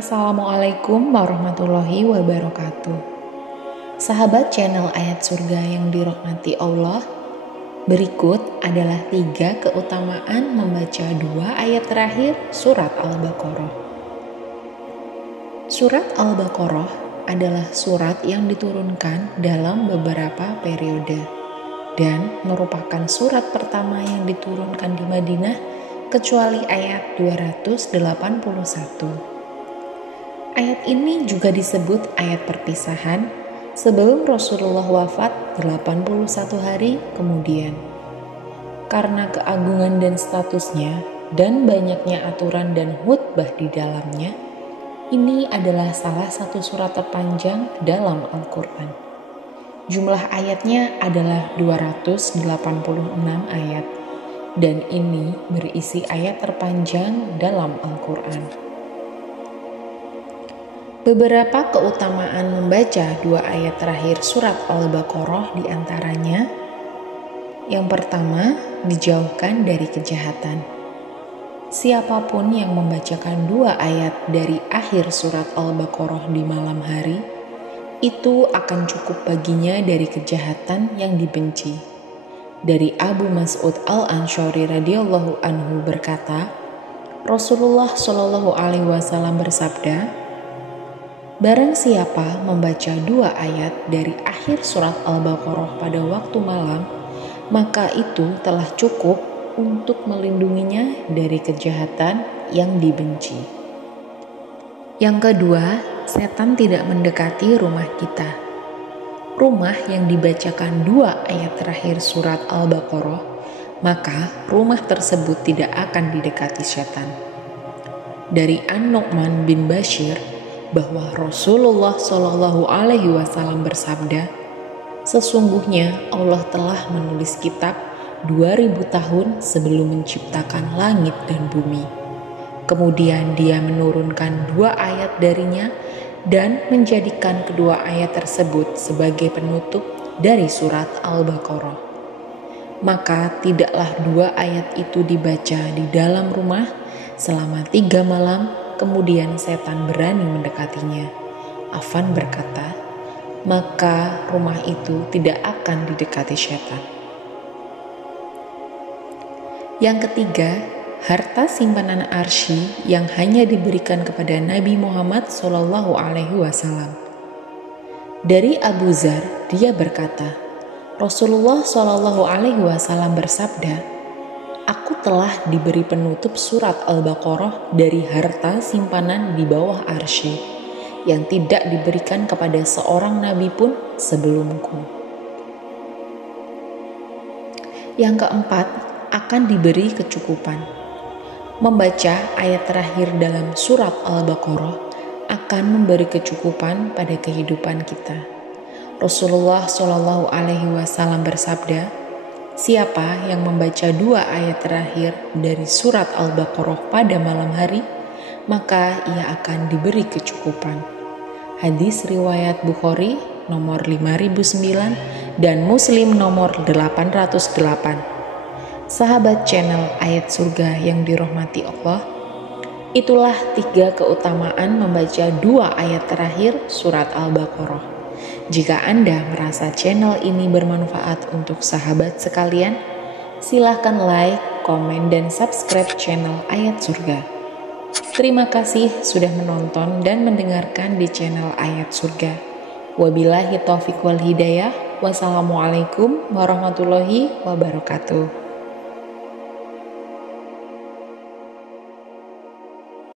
Assalamualaikum warahmatullahi wabarakatuh. Sahabat channel Ayat Surga yang dirahmati Allah, berikut adalah 3 keutamaan membaca 2 ayat terakhir surat Al-Baqarah. Surat Al-Baqarah adalah surat yang diturunkan dalam beberapa periode dan merupakan surat pertama yang diturunkan di Madinah kecuali ayat 281. Ayat ini juga disebut ayat perpisahan sebelum Rasulullah wafat 81 hari kemudian. Karena keagungan dan statusnya dan banyaknya aturan dan khutbah di dalamnya, ini adalah salah satu surat terpanjang dalam Al-Quran. Jumlah ayatnya adalah 286 ayat, dan ini berisi ayat terpanjang dalam Al-Quran. Beberapa keutamaan membaca 2 ayat terakhir surat Al-Baqarah diantaranya: yang pertama, dijauhkan dari kejahatan. Siapapun yang membacakan 2 ayat dari akhir surat Al-Baqarah di malam hari, itu akan cukup baginya dari kejahatan yang dibenci. Dari Abu Mas'ud Al-Ansyari radhiyallahu anhu berkata, Rasulullah shallallahu alaihi wasallam bersabda, barang siapa membaca 2 ayat dari akhir surat Al-Baqarah pada waktu malam, maka itu telah cukup untuk melindunginya dari kejahatan yang dibenci. Yang kedua, setan tidak mendekati rumah kita. Rumah yang dibacakan 2 ayat terakhir surat Al-Baqarah, maka rumah tersebut tidak akan didekati setan. Dari An-Nu'man bin Bashir bahwa Rasulullah Shallallahu Alaihi Wasallam bersabda, sesungguhnya Allah telah menulis kitab 2000 tahun sebelum menciptakan langit dan bumi. Kemudian Dia menurunkan 2 ayat darinya dan menjadikan kedua ayat tersebut sebagai penutup dari surat Al-Baqarah. Maka tidaklah 2 ayat itu dibaca di dalam rumah selama 3 malam. Kemudian setan berani mendekatinya. Affan berkata, maka rumah itu tidak akan didekati setan. Yang ketiga, harta simpanan arsy yang hanya diberikan kepada Nabi Muhammad SAW. Dari Abu Dzar, dia berkata, Rasulullah SAW bersabda, aku telah diberi penutup surat Al-Baqarah dari harta simpanan di bawah arsy yang tidak diberikan kepada seorang nabi pun sebelumku. Yang keempat, akan diberi kecukupan. Membaca ayat terakhir dalam surat Al-Baqarah akan memberi kecukupan pada kehidupan kita. Rasulullah SAW bersabda, siapa yang membaca 2 ayat terakhir dari surat Al-Baqarah pada malam hari, maka ia akan diberi kecukupan. Hadis riwayat Bukhari nomor 5009 dan Muslim nomor 808. Sahabat channel Ayat Surga yang dirahmati Allah, itulah 3 keutamaan membaca 2 ayat terakhir surat Al-Baqarah. Jika Anda merasa channel ini bermanfaat untuk sahabat sekalian, silahkan like, komen, dan subscribe channel Ayat Surga. Terima kasih sudah menonton dan mendengarkan di channel Ayat Surga. Wabillahi taufiq wal hidayah. Wassalamualaikum warahmatullahi wabarakatuh.